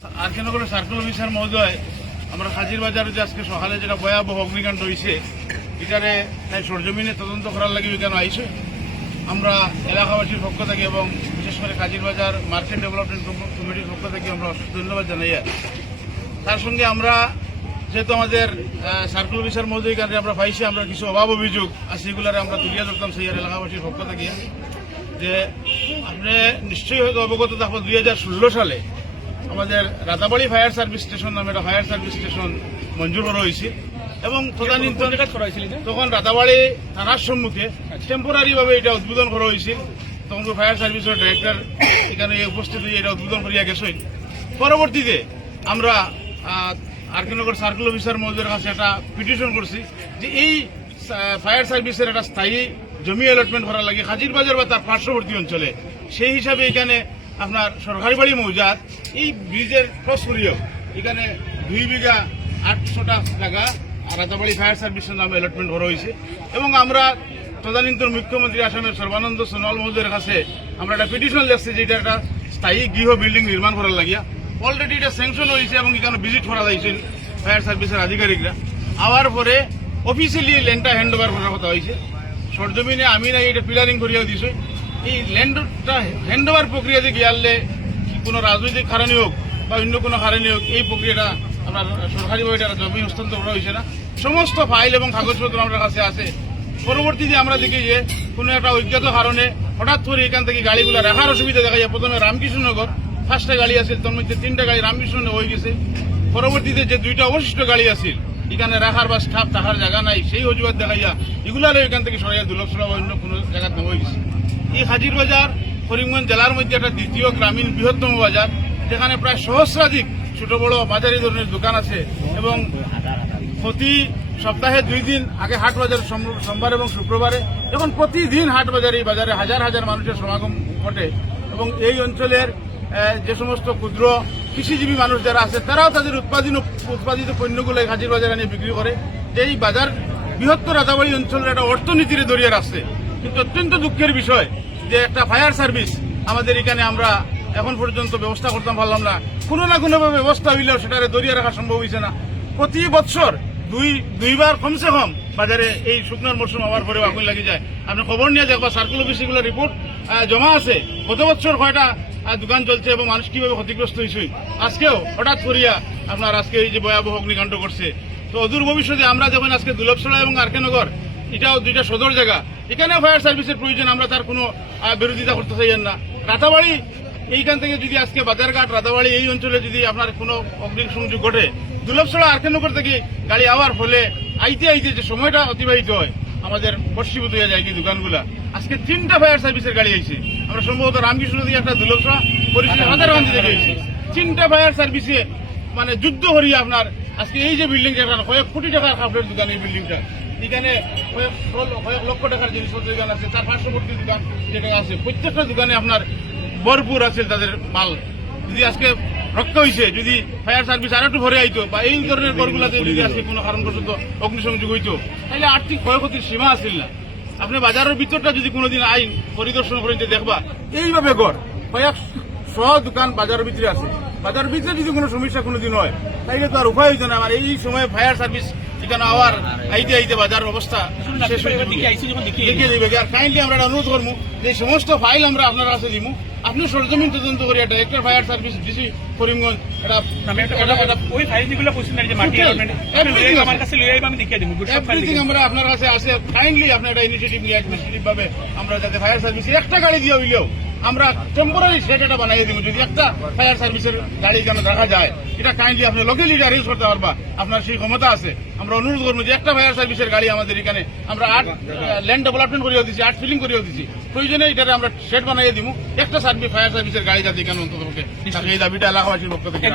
আরকেনগরের circle officer মহোদয় আমরা হাজির বাজারে যে আজকে সকালে যেটা ভয়াবহ অগ্নিকাণ্ড হয়েছে এটারে তাই সরজমিনে তদন্ত করার লাগে কেন আইছে আমরা এলাকাবাসীর পক্ষ থেকে এবং বিশেষ করে হাজির বাজার মার্কেট ডেভেলপমেন্ট কমিটির পক্ষ থেকে আমরা অশেষ ধন্যবাদ জানাই। তার সঙ্গে আমরা যেহেতু আমাদের সার্কেল অফিসার মহোদয় কারণে আমরা পাইছি আমরা কিছু অভাব অভিযোগ আর সেগুলারে আমরা তুলিয়া ধরতাম সেই এলাকাবাসীর পক্ষ থেকে যে আপনি নিশ্চয়ই হয়তো অবগত থাকবো 2016 সালে আমাদের রাতাবাড়ি ফায়ার সার্ভিস স্টেশন নামে একটা ফায়ার সার্ভিস স্টেশন মঞ্জুর করা হয়েছিল এবং তখন রাতাবাড়ি থানার সম্মুখে টেম্পোরারি ভাবে এটা উদ্বোধন করা হয়েছিল। তখন ফায়ার সার্ভিসের ডাইরেক্টর এখানে উপস্থিত হয়ে এটা উদ্বোধন করিয়া গেছেন। পরবর্তীতে আমরা আরকেনগর সার্কেল অফিসার মহোদয়ের কাছে একটা পিটিশন করছি যে এই ফায়ার সার্ভিসের একটা স্থায়ী জমি অ্যালটমেন্ট করার লাগে হাজির বাজার বা তার পার্শ্ববর্তী অঞ্চলে। সেই হিসাবে এখানে আপনার সরকারি বাড়ি মৌজাত এই ব্রিজের ক্রস করিও এখানে 2 বিঘা 800টা জায়গা রাতাবাড়ি ফায়ার সার্ভিসের নামে অ্যালটমেন্ট করা হয়েছে এবং আমরা তদানীন্তন মুখ্যমন্ত্রী আসামের সর্বানন্দ সোনোয়াল মহোদয়ের কাছে আমরা একটা পিটিশন লিখছি যে এটা একটা স্থায়ী গৃহ বিল্ডিং নির্মাণ করার লাগিয়া। অলরেডি এটা স্যাংশন হয়েছে এবং এখানে ভিজিট করা যাইছে ফায়ার সার্ভিসের আধিকারিকরা। আওয়ার পরে অফিসিয়ালি ল্যান্ডটা হ্যান্ড ওভার করার কথা হয়েছে। সরজমিনে আমি না এটা পিলারিং করিয়াও দিছে। এই ল্যান্ডটা হ্যান্ড ওভার প্রক্রিয়াতে গিয়ালে কোনো রাজনৈতিক কারণে হোক বা অন্য কোনো কারণে হোক এই প্রক্রিয়াটা আপনার সরকারিভাবে এটা জমি হস্তান্তর করা হয়েছে না। সমস্ত ফাইল এবং কাগজপত্র আমার কাছে আছে। পরবর্তীতে আমরা দেখি যে কোনো একটা অজ্ঞাত কারণে হঠাৎ করে এখান থেকে গাড়িগুলো রাখার অসুবিধা দেখা যায়। প্রথমে রামকৃষ্ণনগর 5টা গাড়ি আছে, তার মধ্যে 3টা গাড়ি রামকৃষ্ণ হয়ে গেছে। পরবর্তীতে যে 2টা অবশিষ্ট গাড়ি আছে এখানে রাখার বা স্টাফ থাকার জায়গা নাই, সেই অজুহাত দেখাইয়া এগুলারে এখান থেকে সরাইয়া দুর্লভছড়া বা অন্য কোনো জায়গা নেওয়া গেছে। এই হাজির বাজার করিমগঞ্জ জেলার মধ্যে একটা দ্বিতীয় গ্রামীণ বৃহত্তম বাজার, যেখানে প্রায় সহস্রাধিক ছোট বড় বাজারি ধরনের দোকান আছে এবং প্রতি সপ্তাহে 2 দিন আগে হাট বাজার সোমবার এবং শুক্রবারে এবং প্রতিদিন হাট বাজারে বাজারে হাজার হাজার মানুষের সমাগম ঘটে এবং এই অঞ্চলের যে সমস্ত ক্ষুদ্র কৃষিজীবী মানুষ যারা আছে তারাও তাদের উৎপাদিত পণ্যগুলো হাজির বাজারে নিয়ে বিক্রি করে। এই বাজার বৃহত্তর রাতাবাড়ি অঞ্চলের একটা অর্থনীতির দরিয়ে আসছে। কিন্তু অত্যন্ত দুঃখের বিষয় যে একটা ফায়ার সার্ভিস আমাদের এখানে আমরা এখন পর্যন্ত ব্যবস্থা করতে পারলাম না। কোনো না কোনোভাবে ব্যবস্থা হইলেও সেটারে দরিয়ে রাখা সম্ভব হয়েছে না। প্রতি বছর দুইবার কমসে কম বাজারে এই শুকনোর মরশুম হওয়ার পরেও আগুন লাগে যায়। আপনি খবর নিয়ে দেখবা সার্কেল অফিস এগুলো রিপোর্ট জমা আছে গত বছর কয়টা দোকান চলছে এবং মানুষ কিভাবে ক্ষতিগ্রস্ত হয়েছে। আজকেও হঠাৎ করিয়া আপনার আজকে এই যে ভয়াবহ অগ্নিকাণ্ড করছে। তো অদূর ভবিষ্যতে আমরা যখন আজকে দুর্লভছড়া এবং আরকেনগর এটাও 2টা সদর জায়গা, এখানেও ফায়ার সার্ভিসের প্রয়োজন, আমরা তার কোনো বিরোধিতা করতে চাইছেন না। রাতাবাড়ি এইখান থেকে যদি আজকে বাজারঘাট রাতাবাড়ি এই অঞ্চলে যদি আপনার কোনো অগ্নিসংযোগ ঘটে, দুর্লভছড়া আরকেনগর থেকে গাড়ি আওয়ার ফলে আইতে আইতে যে সময়টা অতিবাহিত হয় আমাদের বর্ষীভূত হয়ে যায় কি দোকানগুলা। আজকে 3টা ফায়ার সার্ভিসের গাড়ি আইছে। আমরা সম্ভবত রামকৃষ্ণ থেকে একটা দুর্লভছড়া পরিস্থিতি হাজারবান্দি থেকে আইছি। 3টা ফায়ার সার্ভিসে মানে যুদ্ধ করিয়া আপনার আজকে এই যে বিল্ডিংটা কয়েক কোটি টাকার কাপড়ের দোকান, এই বিল্ডিংটা এখানে কয়েক লক্ষ টাকার জিনিসপত্র দোকান আছে, তার পার্শ্ববর্তী দোকান যেটা আছে প্রত্যেকটা দোকানে আপনার ভরপুর আছে তাদের মাল। যদি আজকে রক্ষা হয়েছে, যদি ফায়ার সার্ভিস আর একটু ভরে আইতো বা এই ধরনের ঘরগুলাতে যদি আজকে কোনো কারণবশত অগ্নিসংযোগ হইতো তাহলে আর্থিক ক্ষয়ক্ষতির সীমা আসছিল না। আপনি বাজারের ভিতরটা যদি কোনোদিন আইন পরিদর্শন করে দেখবা এইভাবে গড় কয়েক দোকান বাজারের ভিতরে আছে। বাজারের ভিতরে যদি কোনো সমস্যা কোনোদিন হয় তাইলে তো আর উপায় হইতো না। আমার এই সময় ফায়ার সার্ভিস এখানে আবার আইতে আইতে বাজার অবস্থা শেষ হয়ে দেখিয়ে দেবে। আর কাইন্ডলি আমরা অনুরোধ করবো যে সমস্ত ফাইল আমরা আপনার কাছে দিব, আপনি সরজমিন তদন্ত করি director fire service DC Karimganj আমরা আপনার কাছে আসে কাইন্ডলি আপনার একটা ইনিশিয়েটিভ নিয়ে ইনিশিয়েটিভ ভাবে আমরা যাতে ফায়ার সার্ভিসের একটা গাড়ি দিয়ে হইলেও আমরা টেম্পোরারি সেট এটা বানিয়ে দিব। যদি একটা ফায়ার সার্ভিসের গাড়ি কেন দেখা যায় এটা কাইন্ডলি আপনি লোকালি অ্যারেঞ্জ করতে পারবা, আপনার সেই ক্ষমতা আছে। আমরা অনুরোধ করবো যে একটা ফায়ার সার্ভিসের গাড়ি আমাদের এখানে আমরা 8 ল্যান্ড ডেভেলপমেন্ট করিয়ে দিচ্ছি, 8 ফিলিং করিয়ে দিচ্ছি। প্রয়োজনে এটাতে আমরা সেট বানিয়ে দিব একটা ফায়ার সার্ভিসের গাড়ি যাতে এখানে অন্তত এই দাবিটা এলাকাবাসীর পক্ষ থেকে